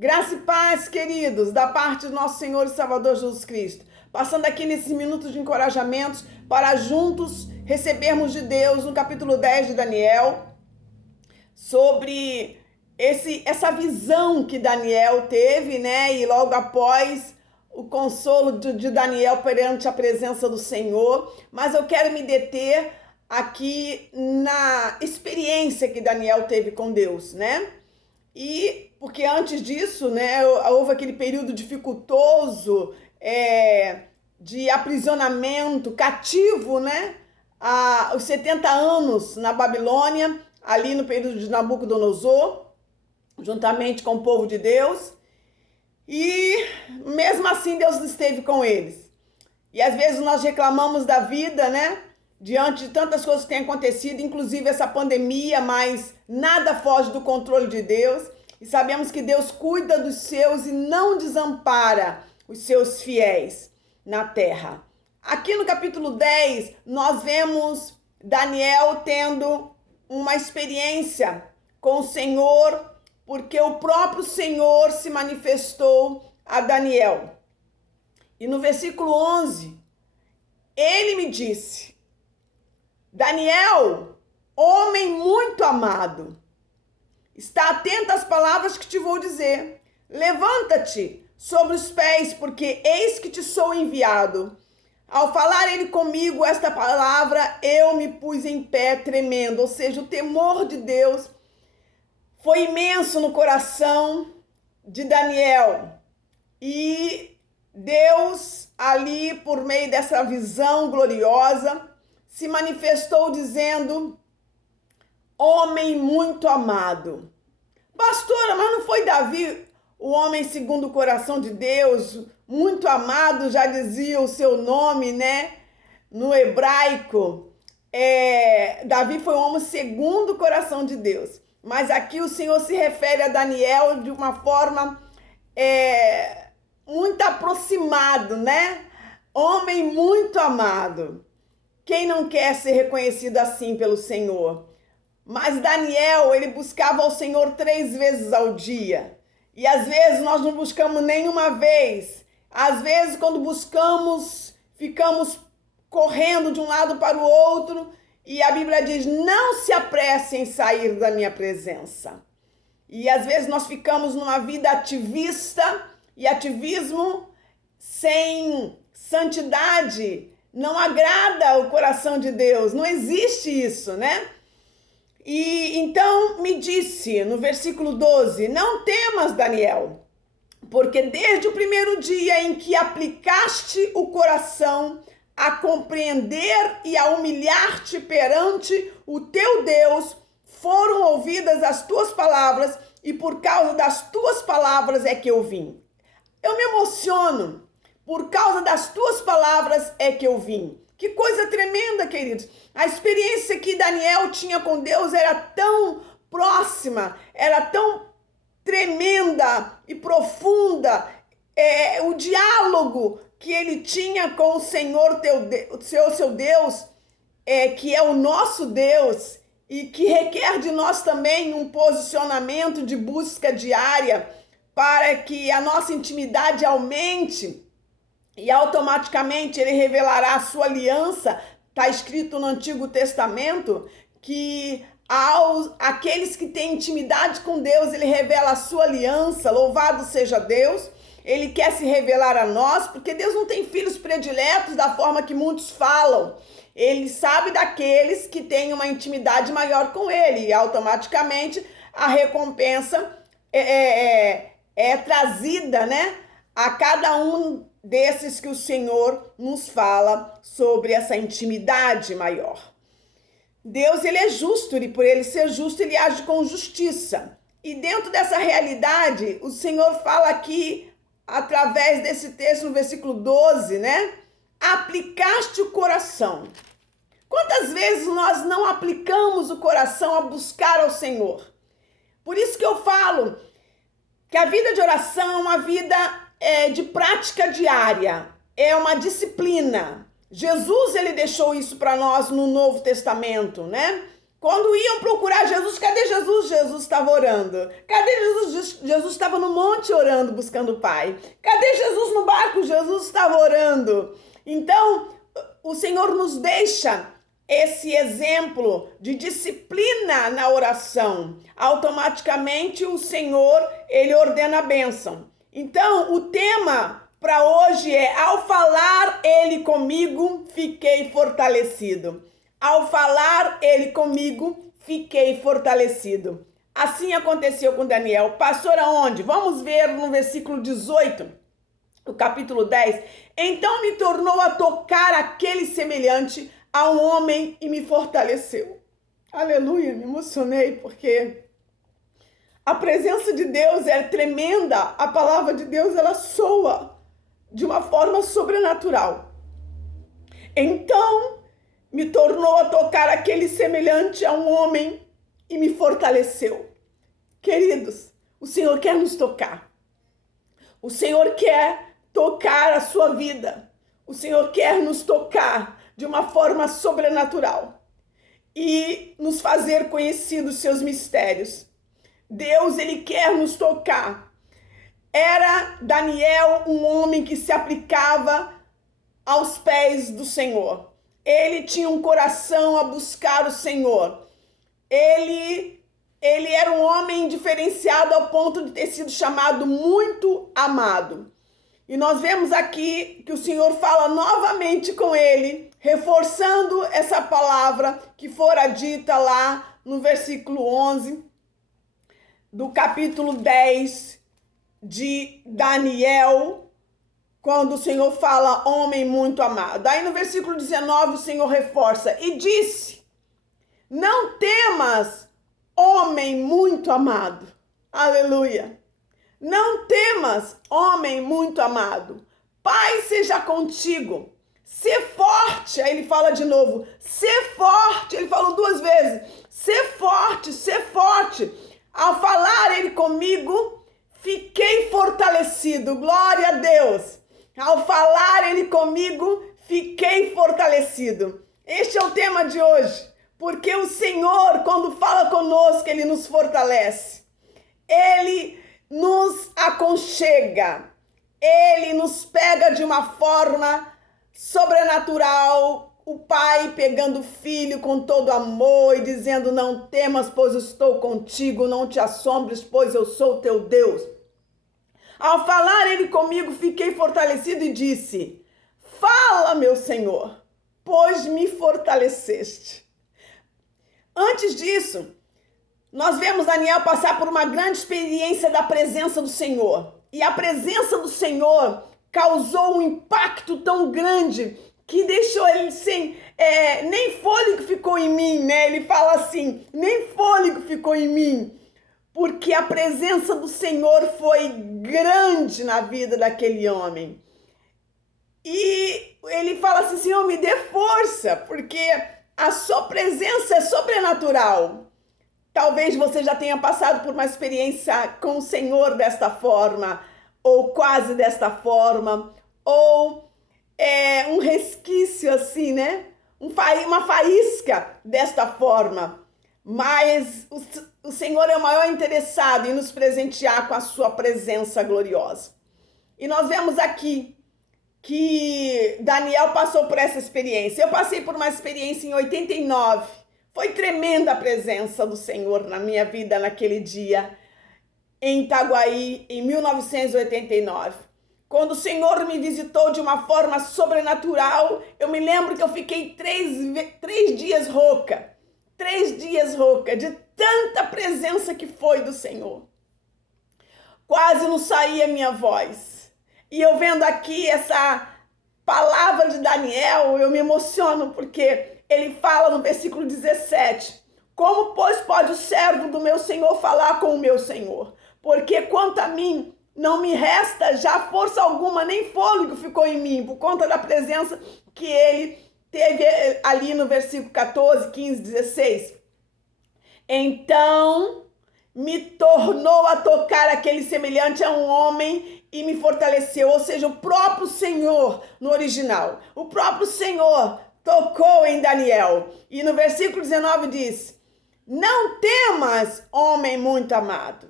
Graça e paz, queridos, da parte do nosso Senhor e Salvador Jesus Cristo. Passando aqui nesses minutos de encorajamentos para juntos recebermos de Deus no capítulo 10 de Daniel, sobre essa visão que Daniel teve, né? E logo após o consolo de Daniel perante a presença do Senhor. Mas eu quero me deter aqui na experiência que Daniel teve com Deus, né? E porque antes disso, né, houve aquele período dificultoso de aprisionamento, cativo, né? Os 70 anos na Babilônia, ali no período de Nabucodonosor, juntamente com o povo de Deus. E mesmo assim Deus esteve com eles. E às vezes nós reclamamos da vida, né? Diante de tantas coisas que têm acontecido, inclusive essa pandemia, mas nada foge do controle de Deus. E sabemos que Deus cuida dos seus e não desampara os seus fiéis na terra. Aqui no capítulo 10, nós vemos Daniel tendo uma experiência com o Senhor, porque o próprio Senhor se manifestou a Daniel. E no versículo 11, ele me disse: Daniel, homem muito amado, está atento às palavras que te vou dizer. Levanta-te sobre os pés, porque eis que te sou enviado. Ao falar ele comigo esta palavra, eu me pus em pé tremendo. Ou seja, o temor de Deus foi imenso no coração de Daniel. E Deus, ali, por meio dessa visão gloriosa, se manifestou dizendo: homem muito amado. Pastora, mas não foi Davi o homem segundo o coração de Deus? Muito amado, já dizia o seu nome, né? No hebraico. Davi foi o homem segundo o coração de Deus. Mas aqui o Senhor se refere a Daniel de uma forma muito aproximado, né? Homem muito amado. Quem não quer ser reconhecido assim pelo Senhor? Mas Daniel, ele buscava ao Senhor 3 vezes ao dia. E às vezes nós não buscamos nenhuma vez. Às vezes, quando buscamos, ficamos correndo de um lado para o outro. E a Bíblia diz: não se apresse em sair da minha presença. E às vezes nós ficamos numa vida ativista. E ativismo sem santidade não agrada o coração de Deus. Não existe isso, né? E então me disse no versículo 12: não temas, Daniel, porque desde o primeiro dia em que aplicaste o coração a compreender e a humilhar-te perante o teu Deus, foram ouvidas as tuas palavras, e por causa das tuas palavras é que eu vim. Eu me emociono. Por causa das tuas palavras é que eu vim. Que coisa tremenda, queridos. A experiência que Daniel tinha com Deus era tão próxima, era tão tremenda e profunda. O diálogo que ele tinha com o Senhor, seu Deus, que é o nosso Deus, e que requer de nós também um posicionamento de busca diária para que a nossa intimidade aumente. E automaticamente ele revelará a sua aliança. Está escrito no Antigo Testamento que aqueles que têm intimidade com Deus, ele revela a sua aliança. Louvado seja Deus. Ele quer se revelar a nós, porque Deus não tem filhos prediletos da forma que muitos falam. Ele sabe daqueles que têm uma intimidade maior com ele. E automaticamente a recompensa é trazida, né, a cada um desses que o Senhor nos fala sobre essa intimidade maior. Deus, ele é justo, e por ele ser justo, ele age com justiça. E dentro dessa realidade, o Senhor fala aqui, através desse texto, no versículo 12, né? Aplicaste o coração. Quantas vezes nós não aplicamos o coração a buscar ao Senhor? Por isso que eu falo que a vida de oração é uma vida de prática diária, é uma disciplina. Jesus, ele deixou isso para nós no Novo Testamento, né? Quando iam procurar Jesus, cadê Jesus? Jesus estava orando. Cadê Jesus? Jesus estava no monte orando, buscando o Pai. Cadê Jesus no barco? Jesus estava orando. Então, o Senhor nos deixa esse exemplo de disciplina na oração. Automaticamente o Senhor, ele ordena a bênção. Então, o tema para hoje é: ao falar ele comigo, fiquei fortalecido. Ao falar ele comigo, fiquei fortalecido. Assim aconteceu com Daniel. Passou aonde? Vamos ver no versículo 18, do capítulo 10. Então me tornou a tocar aquele semelhante a um homem e me fortaleceu. Aleluia, me emocionei porque a presença de Deus é tremenda. A palavra de Deus, ela soa de uma forma sobrenatural. Então me tornou a tocar aquele semelhante a um homem e me fortaleceu. Queridos, o Senhor quer nos tocar. O Senhor quer tocar a sua vida. O Senhor quer nos tocar de uma forma sobrenatural e nos fazer conhecer os seus mistérios. Deus, ele quer nos tocar. Era Daniel um homem que se aplicava aos pés do Senhor. Ele tinha um coração a buscar o Senhor. Ele era um homem diferenciado ao ponto de ter sido chamado muito amado. E nós vemos aqui que o Senhor fala novamente com ele, reforçando essa palavra que fora dita lá no versículo 11 do capítulo 10 de Daniel, quando o Senhor fala homem muito amado. Aí no versículo 19 o Senhor reforça e disse: não temas, homem muito amado. Aleluia. Não temas, homem muito amado. Pai seja contigo. Sê forte. Aí ele fala de novo. Sê forte. Ele falou 2 vezes. Sê forte, sê forte. Ao falar ele comigo, fiquei fortalecido. Glória a Deus. Ao falar ele comigo, fiquei fortalecido. Este é o tema de hoje. Porque o Senhor, quando fala conosco, ele nos fortalece. Ele nos aconchega. Ele nos pega de uma forma sobrenatural. O Pai pegando o Filho com todo amor e dizendo: não temas, pois estou contigo. Não te assombres, pois eu sou teu Deus. Ao falar ele comigo, fiquei fortalecido e disse: fala, meu Senhor, pois me fortaleceste. Antes disso, nós vemos Daniel passar por uma grande experiência da presença do Senhor. E a presença do Senhor causou um impacto tão grande que deixou ele sem... nem fôlego ficou em mim, né? Ele fala assim, nem fôlego ficou em mim. Porque a presença do Senhor foi grande na vida daquele homem. E ele fala assim: Senhor, me dê força, porque a sua presença é sobrenatural. Talvez você já tenha passado por uma experiência com o Senhor desta forma, ou quase desta forma, ou um resquício assim, né? Uma faísca desta forma. Mas o Senhor é o maior interessado em nos presentear com a sua presença gloriosa. E nós vemos aqui que Daniel passou por essa experiência. Eu passei por uma experiência em 89. Foi tremenda a presença do Senhor na minha vida naquele dia, em Itaguaí, em 1989. Quando o Senhor me visitou de uma forma sobrenatural, eu me lembro que eu fiquei 3 dias rouca. 3 dias rouca, de tanta presença que foi do Senhor. Quase não saía minha voz. E eu vendo aqui essa palavra de Daniel, eu me emociono, porque ele fala no versículo 17: como, pois, pode o servo do meu Senhor falar com o meu Senhor? Porque quanto a mim, não me resta já força alguma, nem fôlego ficou em mim, por conta da presença que ele teve ali no versículo 14, 15, 16. Então me tornou a tocar aquele semelhante a um homem e me fortaleceu. Ou seja, o próprio Senhor, no original, o próprio Senhor tocou em Daniel. E no versículo 19 diz: Não temas, homem muito amado.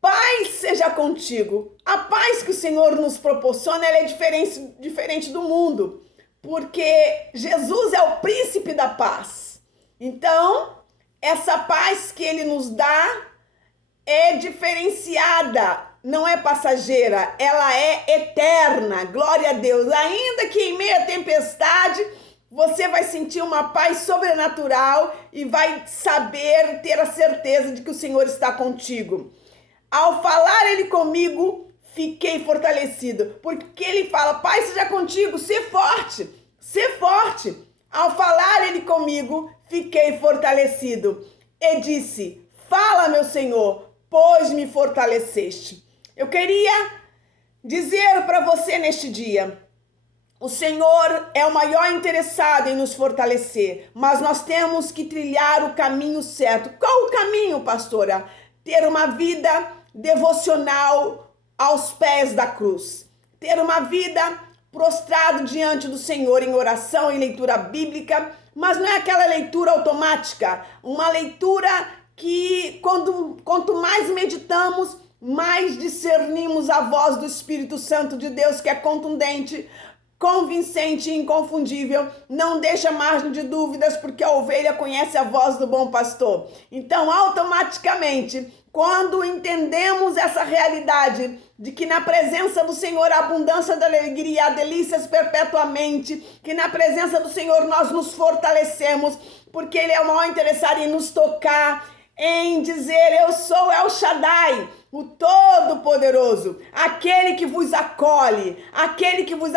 Paz seja contigo. A paz que o Senhor nos proporciona, ela é diferente do mundo, porque Jesus é o príncipe da paz. Então, essa paz que ele nos dá é diferenciada, não é passageira, ela é eterna. Glória a Deus. Ainda que em meio à tempestade, você vai sentir uma paz sobrenatural e vai saber, ter a certeza de que o Senhor está contigo. Ao falar ele comigo, fiquei fortalecido. Porque ele fala, paz seja contigo, sê forte, sê forte. Ao falar ele comigo, fiquei fortalecido. E disse, fala, meu Senhor, pois me fortaleceste. Eu queria dizer para você neste dia, o Senhor é o maior interessado em nos fortalecer, mas nós temos que trilhar o caminho certo. Qual o caminho, pastora? Ter uma vida devocional aos pés da cruz. Ter uma vida prostrado diante do Senhor em oração e leitura bíblica, mas não é aquela leitura automática, uma leitura que quanto mais meditamos, mais discernimos a voz do Espírito Santo de Deus, que é contundente, convincente e inconfundível, não deixa margem de dúvidas, porque a ovelha conhece a voz do bom pastor. Então, automaticamente, quando entendemos essa realidade de que na presença do Senhor a abundância da alegria, há delícias perpetuamente, que na presença do Senhor nós nos fortalecemos, porque Ele é o maior interessado em nos tocar, em dizer, eu sou El Shaddai, o Todo-Poderoso, aquele que vos acolhe, aquele que vos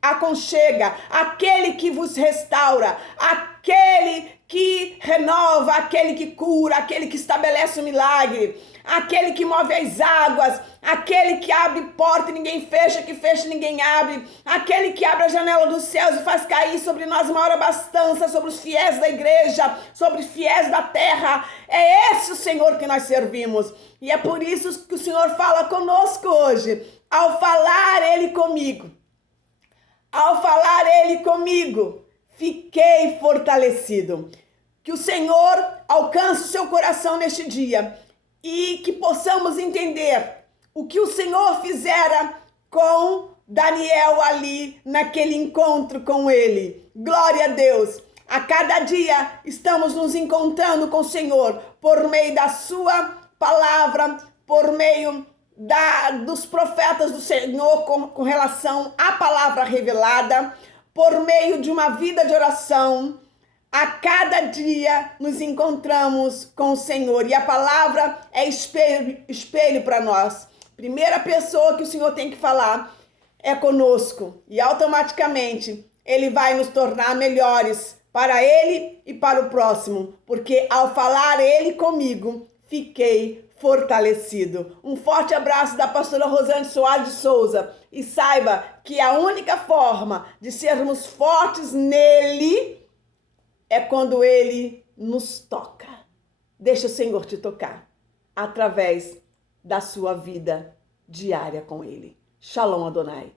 aconchega, aquele que vos restaura, aquele que renova, aquele que cura, aquele que estabelece o milagre, aquele que move as águas, aquele que abre porta e ninguém fecha, que fecha e ninguém abre, aquele que abre a janela dos céus e faz cair sobre nós maior abastança, sobre os fiéis da igreja, sobre os fiéis da terra. É esse o Senhor que nós servimos. E é por isso que o Senhor fala conosco hoje. Ao falar Ele comigo, fiquei fortalecido. Que o Senhor alcance o seu coração neste dia e que possamos entender o que o Senhor fizera com Daniel ali naquele encontro com ele. Glória a Deus! A cada dia estamos nos encontrando com o Senhor por meio da sua palavra, por meio dos profetas do Senhor com relação à palavra revelada, por meio de uma vida de oração. A cada dia nos encontramos com o Senhor e a palavra é espelho para nós. Primeira pessoa que o Senhor tem que falar é conosco e automaticamente Ele vai nos tornar melhores para Ele e para o próximo, porque ao falar Ele comigo, fiquei fortalecido. Um forte abraço da pastora Rosane Soares de Souza e saiba que a única forma de sermos fortes nele é quando Ele nos toca. Deixa o Senhor te tocar através da sua vida diária com Ele. Shalom Adonai.